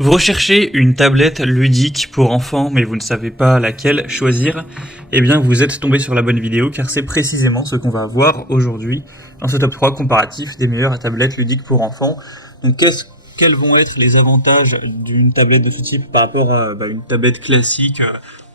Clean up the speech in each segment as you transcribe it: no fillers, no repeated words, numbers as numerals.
Vous recherchez une tablette ludique pour enfants, mais vous ne savez pas laquelle choisir? Eh bien, vous êtes tombé sur la bonne vidéo, car c'est précisément ce qu'on va voir aujourd'hui dans ce top 3 comparatif des meilleures tablettes ludiques pour enfants. Donc, quels vont être les avantages d'une tablette de ce type par rapport à une tablette classique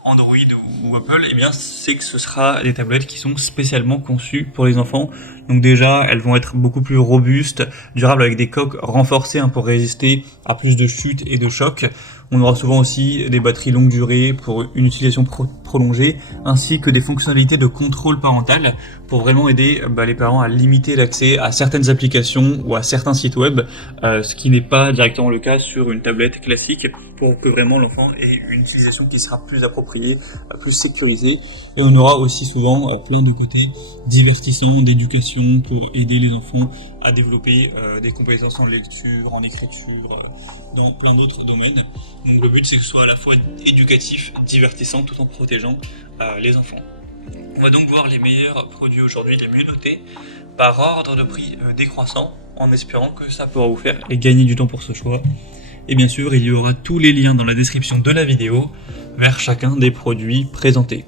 Android ou Apple? Eh bien, c'est que ce sera des tablettes qui sont spécialement conçues pour les enfants. Donc déjà, elles vont être beaucoup plus robustes, durables avec des coques renforcées pour résister à plus de chutes et de chocs. On aura souvent aussi des batteries longue durée pour une utilisation prolongée, ainsi que des fonctionnalités de contrôle parental pour vraiment aider les parents à limiter l'accès à certaines applications ou à certains sites web, ce qui n'est pas directement le cas sur une tablette classique, pour que vraiment l'enfant ait une utilisation qui sera plus appropriée, plus sécurisée. Et on aura aussi souvent plein de côtés divertissants, d'éducation, pour aider les enfants à développer des compétences en lecture, en écriture, dans plein d'autres domaines. Donc le but, c'est que ce soit à la fois éducatif, divertissant, tout en protégeant les enfants. On va donc voir les meilleurs produits aujourd'hui, les mieux notés, par ordre de prix décroissant, en espérant que ça pourra vous faire gagner du temps pour ce choix. Et bien sûr, il y aura tous les liens dans la description de la vidéo vers chacun des produits présentés.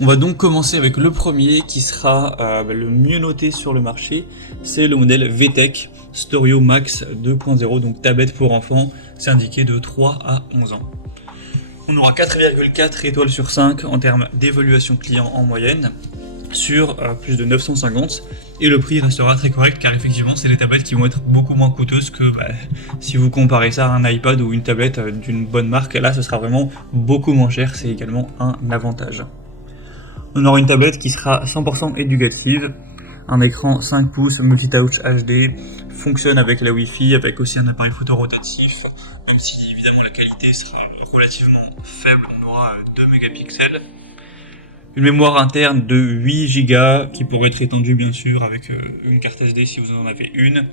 On va donc commencer avec le premier qui sera le mieux noté sur le marché, c'est le modèle VTech Storio Max 2.0, donc tablette pour enfants, c'est indiqué de 3 à 11 ans. On aura 4,4 étoiles sur 5 en termes d'évaluation client en moyenne, sur plus de 950, et le prix restera très correct car effectivement c'est des tablettes qui vont être beaucoup moins coûteuses que si vous comparez ça à un iPad ou une tablette d'une bonne marque. Là ce sera vraiment beaucoup moins cher, c'est également un avantage. On aura une tablette qui sera 100% éducative, un écran 5 pouces multitouch HD, fonctionne avec la Wi-Fi, avec aussi un appareil photo rotatif, même si évidemment la qualité sera relativement faible, on aura 2 mégapixels. Une mémoire interne de 8 Go qui pourrait être étendue bien sûr avec une carte SD si vous en avez une.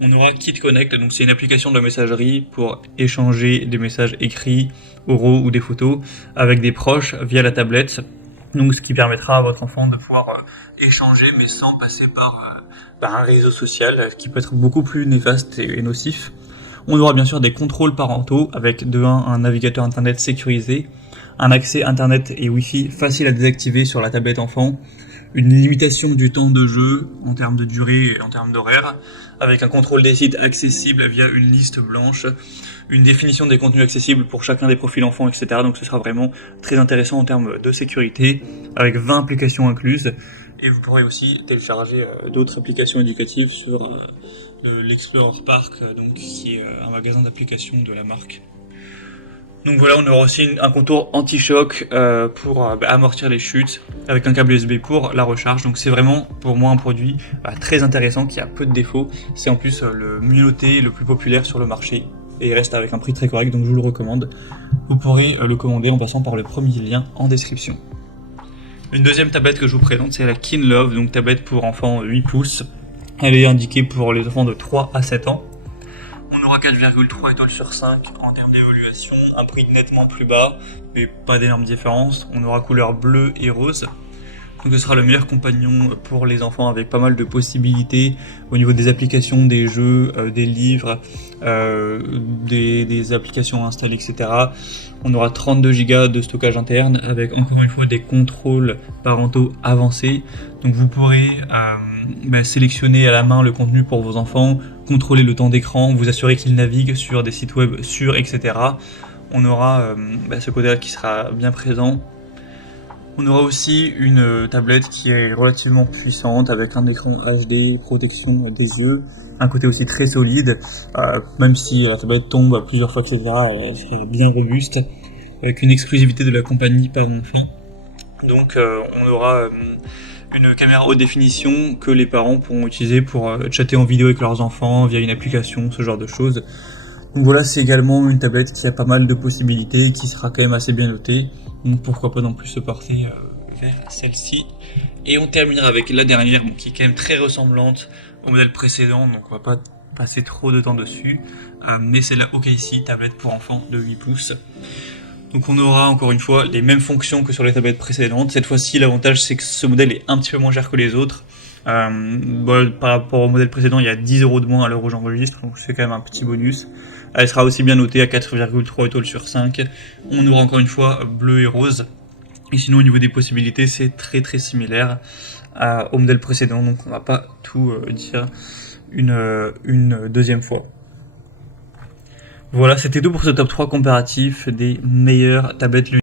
On aura KitConnect, donc c'est une application de messagerie pour échanger des messages écrits, oraux ou des photos avec des proches via la tablette. Donc ce qui permettra à votre enfant de pouvoir échanger mais sans passer par un réseau social qui peut être beaucoup plus néfaste et nocif. On aura bien sûr des contrôles parentaux avec de 1 un navigateur internet sécurisé, un accès internet et wifi facile à désactiver sur la tablette enfant, une limitation du temps de jeu en termes de durée et en termes d'horaire, avec un contrôle des sites accessible via une liste blanche, une définition des contenus accessibles pour chacun des profils enfants, etc. Donc ce sera vraiment très intéressant en termes de sécurité, avec 20 applications incluses, et vous pourrez aussi télécharger d'autres applications éducatives sur l'Explorer Park, donc, qui est un magasin d'applications de la marque. Donc voilà, on aura aussi un contour anti-choc pour amortir les chutes, avec un câble USB pour la recharge. Donc c'est vraiment pour moi un produit très intéressant qui a peu de défauts. C'est en plus le mieux noté, le plus populaire sur le marché, et il reste avec un prix très correct, donc je vous le recommande. Vous pourrez le commander en passant par le premier lien en description. Une deuxième tablette que je vous présente, c'est la KinLove, donc tablette pour enfants 8 pouces. Elle est indiquée pour les enfants de 3 à 7 ans. On aura 4,3 étoiles sur 5 en termes d'évaluation, un prix nettement plus bas, mais pas d'énormes différences. On aura couleur bleue et rose. Donc ce sera le meilleur compagnon pour les enfants, avec pas mal de possibilités au niveau des applications, des jeux, des livres, des applications installées, etc. On aura 32 Go de stockage interne avec encore une fois des contrôles parentaux avancés. Donc vous pourrez sélectionner à la main le contenu pour vos enfants, contrôler le temps d'écran, vous assurer qu'ils naviguent sur des sites web sûrs, etc. On aura ce côté-là qui sera bien présent. On aura aussi une tablette qui est relativement puissante avec un écran HD, protection des yeux, un côté aussi très solide, même si la tablette tombe plusieurs fois, etc. Elle sera bien robuste, avec une exclusivité de la compagnie par enfant. Donc on aura une caméra haute définition que les parents pourront utiliser pour chatter en vidéo avec leurs enfants via une application, ce genre de choses. Donc voilà, c'est également une tablette qui a pas mal de possibilités, qui sera quand même assez bien notée. Donc pourquoi pas non plus se porter vers celle-ci. Et on terminera avec la dernière, qui est quand même très ressemblante au modèle précédent, donc on va pas passer trop de temps dessus. Mais c'est la OKC, tablette pour enfants de 8 pouces. Donc on aura encore une fois les mêmes fonctions que sur les tablettes précédentes. Cette fois-ci, l'avantage c'est que ce modèle est un petit peu moins cher que les autres. Par rapport au modèle précédent, il y a 10 € de moins à l'heure où j'enregistre, donc c'est quand même un petit bonus. Elle sera aussi bien notée à 4,3 étoiles sur 5. On aura encore une fois bleu et rose. Et sinon, au niveau des possibilités, c'est très très similaire au modèle précédent, donc on va pas tout dire une deuxième fois. Voilà, c'était tout pour ce top 3 comparatif des meilleures tablettes